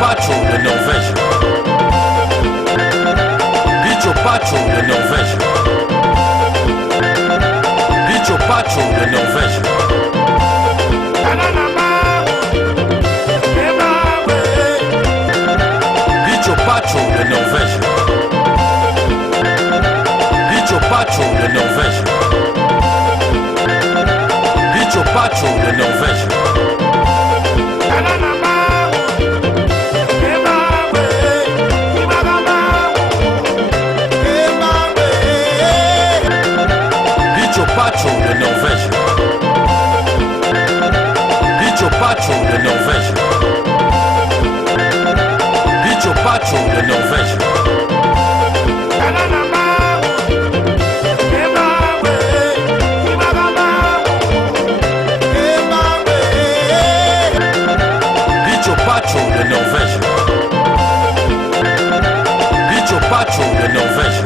patrol de Norvège. Bicho patrol de Norvège. Bicho patrol de Norvège. Bicho patrol de Norvège. Bicho patrol de Norvège. Bicho patrol de Norvège. Patrol de Norvège. Bicho patrol de Norvège. Bicho patrol de Norvège. Bicho patrol de Norvège. Bicho patrol de Norvège.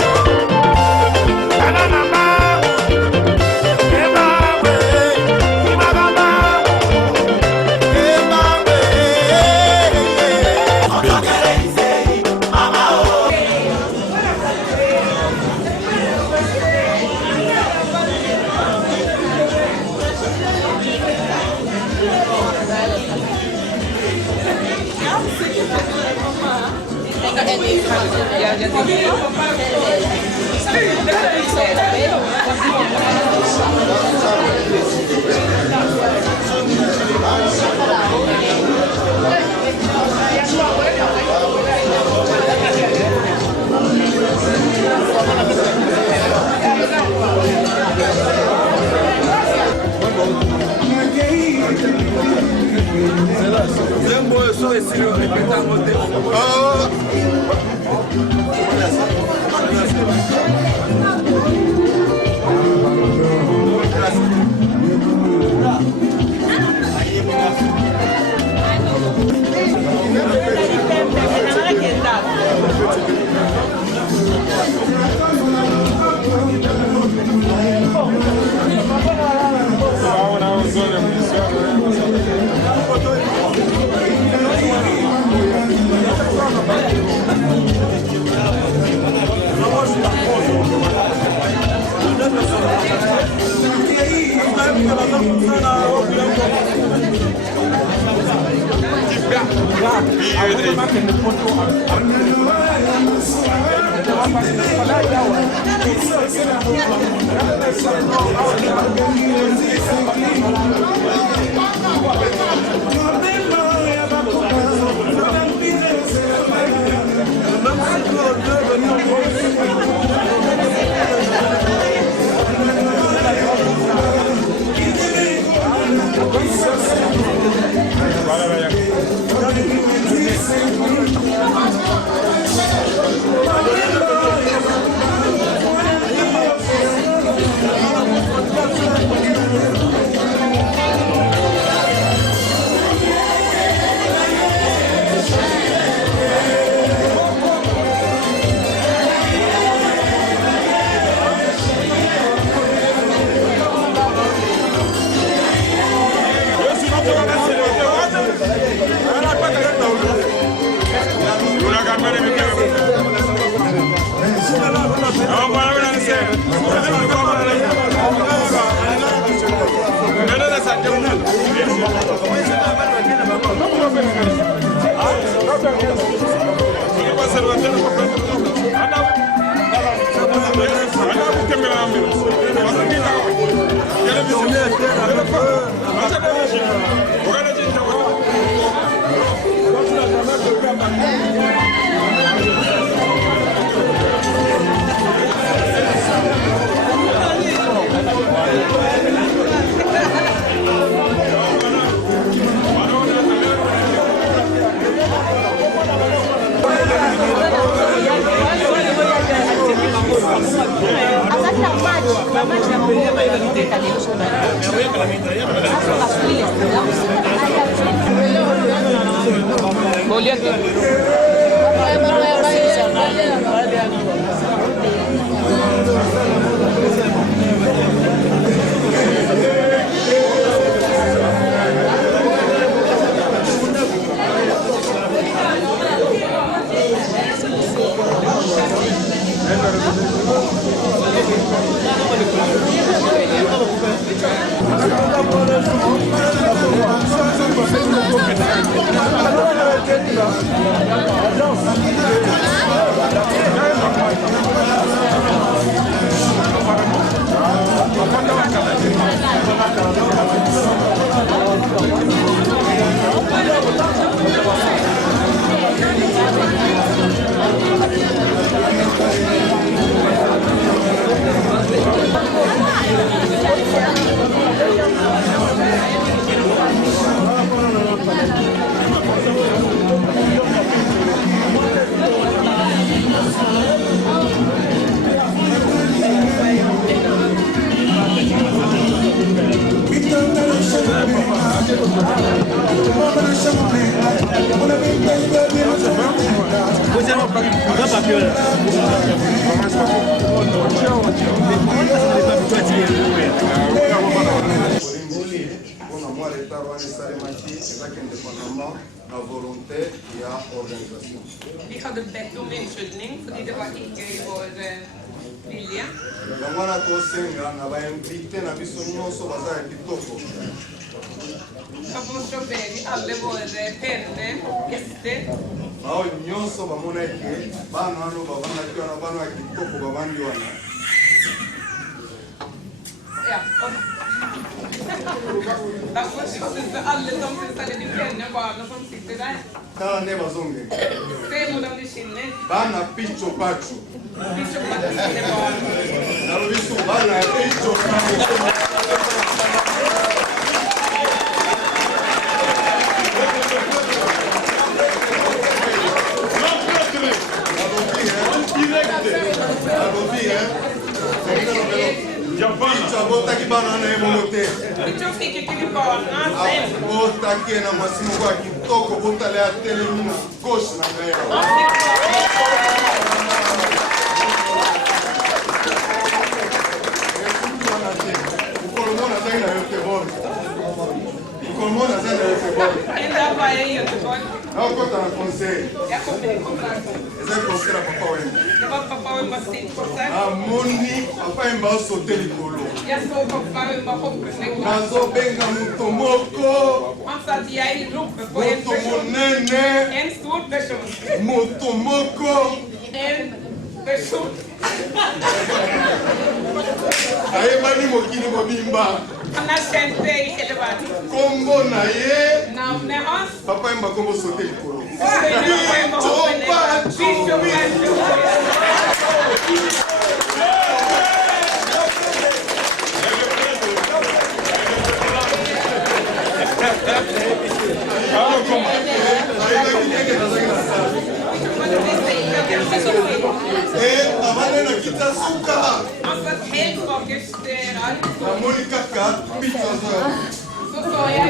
Vi hade bett om ursäktning för det var inte i vår vilja. Jag måste be alla våra vänner, gäster. Ja. Därför för alla de som ställer din vänner, barnen som sitter där. Se hur de känner. Bana picho pacho. Picho pacho är barn. Na rubisu bana picho pacho. Bota aqui banana aí, monote. Picho fica aquele barna. Bota aqui na máximo aqui, toco, bota ali a tele na coxa na gaia. O colomona tem na Göteborg. O colomona tem na Göteborg. Ainda vai em Göteborg. Não conta na conselho. Jag kommer att komma. Esse é o conselho a papá Wemba. Det var pappa och mamma sitt konsert. A Moni, papá Wemba solteiro e colo. Jag såg pappa och mamma hoppas mig. Nazo benga mutomoko. Han sa att jag är uppe på en person. Motomonene. En stor person. Motomoko. En person. Aye bani mokili mobimba. Han har känt dig i hela världen. Kombo na ye. Namnet hans. Papa Wemba kombo solteiro e colo. Avale na kitasuka. Han satt helt bakerst där. Monica Kat, pizza. Så sa jag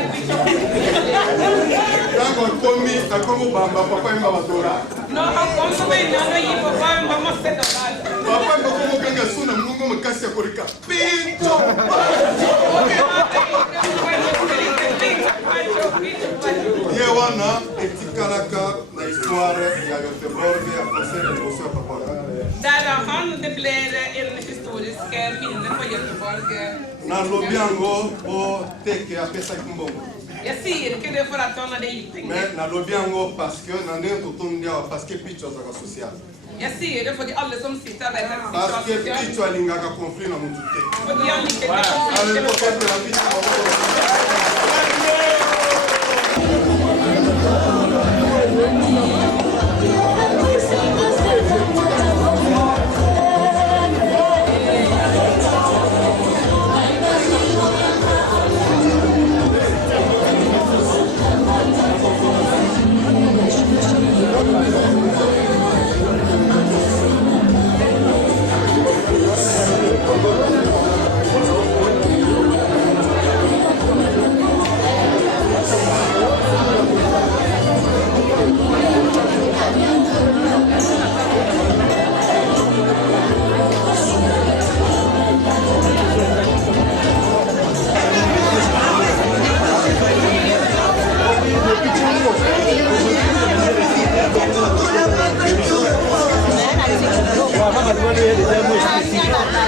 Yango komi, akomo bamba, papa Wemba badora. no, han kom som innan och gick på varm, vad måste det vara? Papa Wemba komo ganga suna mungo makasi ya korika. Pinto. Ye wana etikalaka na histoire ya Göteborg ya conseil de Bosso papa. Där han, det blir en historisk minne på Göteborg. Na lobiango o teke a pesa kumbongo. Jag ser inte det för att han hade gjort pengar. Mais na lobiango parce que na ndenge totondia parce que pictures za social. Jag ser det för att alla som sitter där är Parce que picture alingaka conflit na mutu te. För att jag inte Ale pokote la picture. Gracias.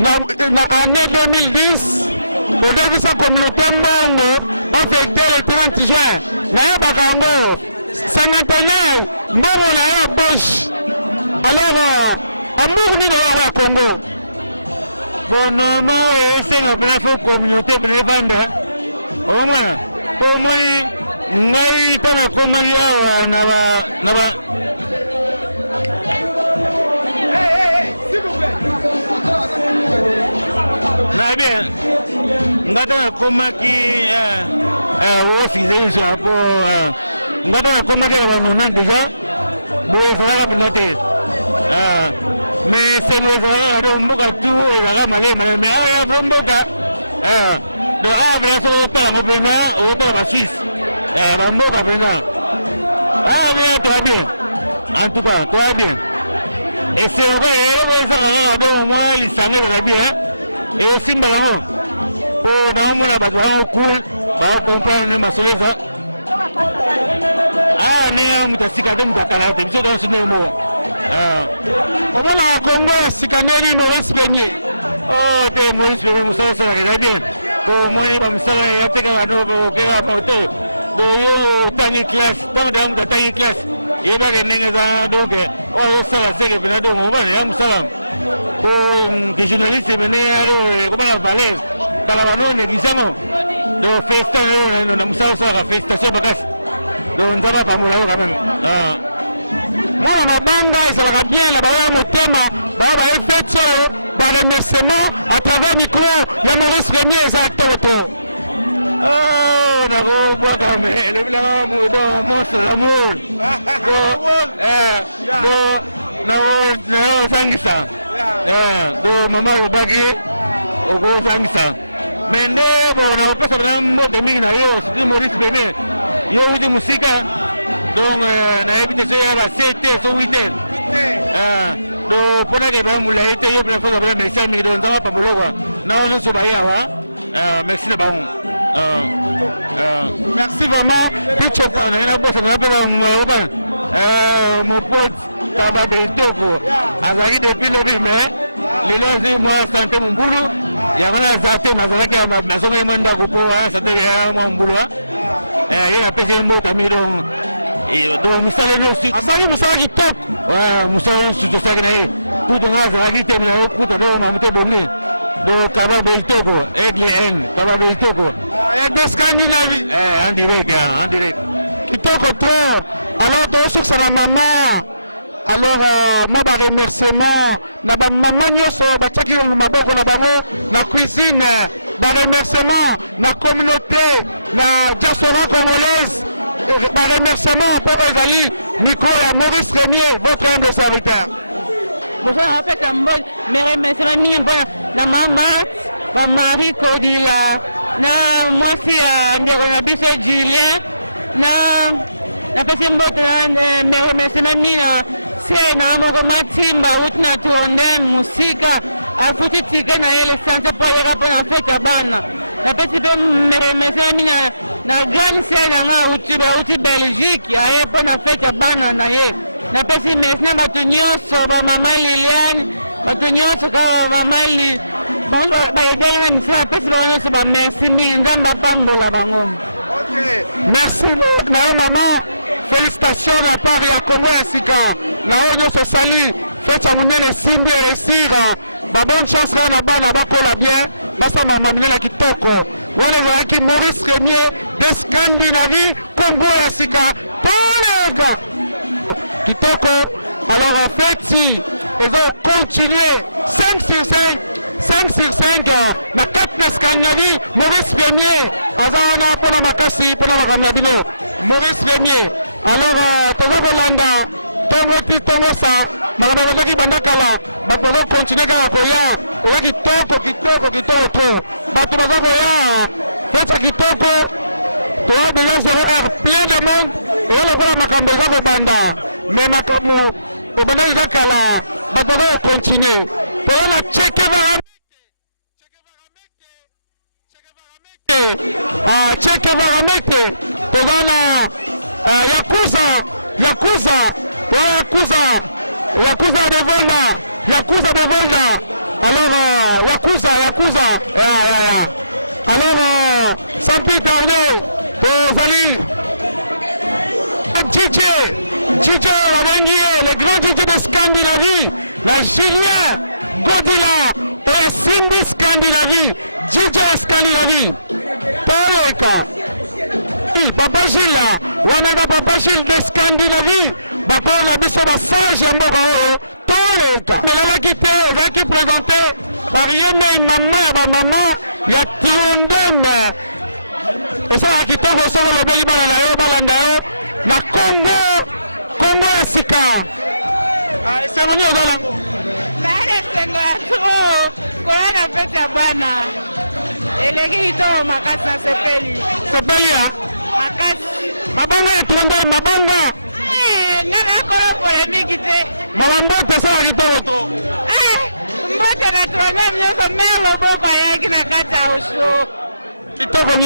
la carnet 2010, había esa comunicando, afectó la política, la otra cambió, se me pegó, no me la da pues, luego, tampoco me la da cuando, cuando me hace lo que hace por mi otra propaganda, hombre, no hay como ponerlo, no,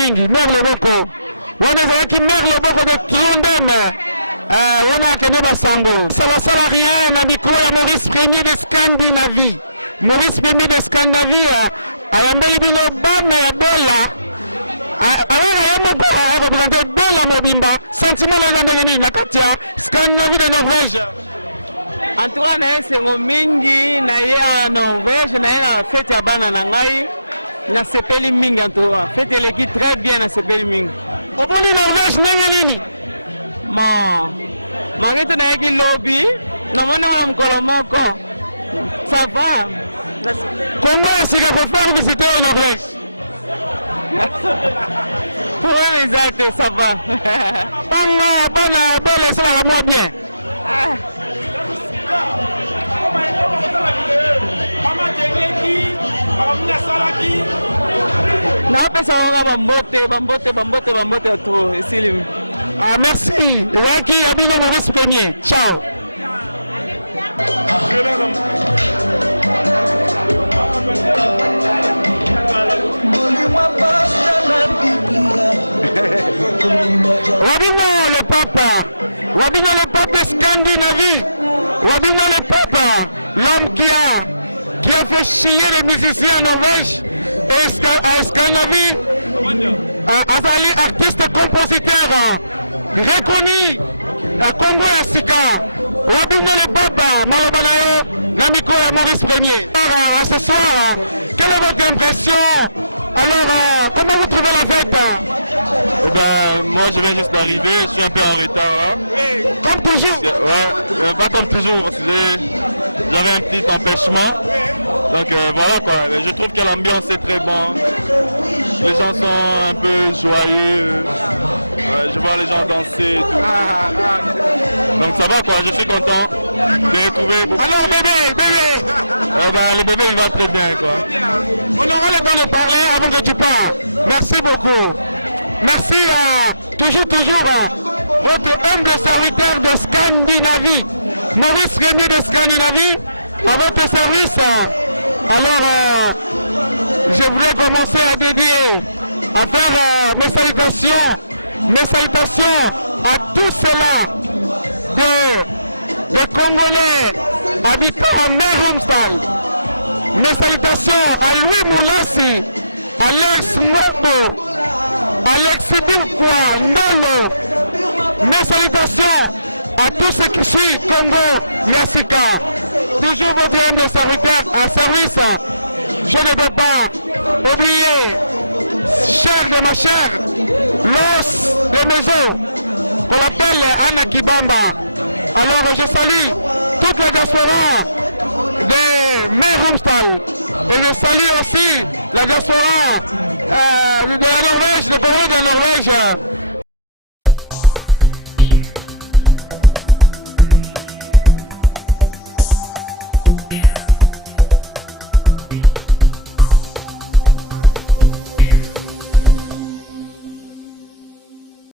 wengi, mama wako. Wanawake mmoja wako na kiandama. Wanawake mmoja Istanbul. Sana rien na nikula Maurice Pamela Scandinavie. Maurice Pamela Scandinavie. Ambaye ni upande wa Pola. Wale hapo kwa Pola mabinda. Sasa mimi na mimi na kwa Scandinavie na Norvège.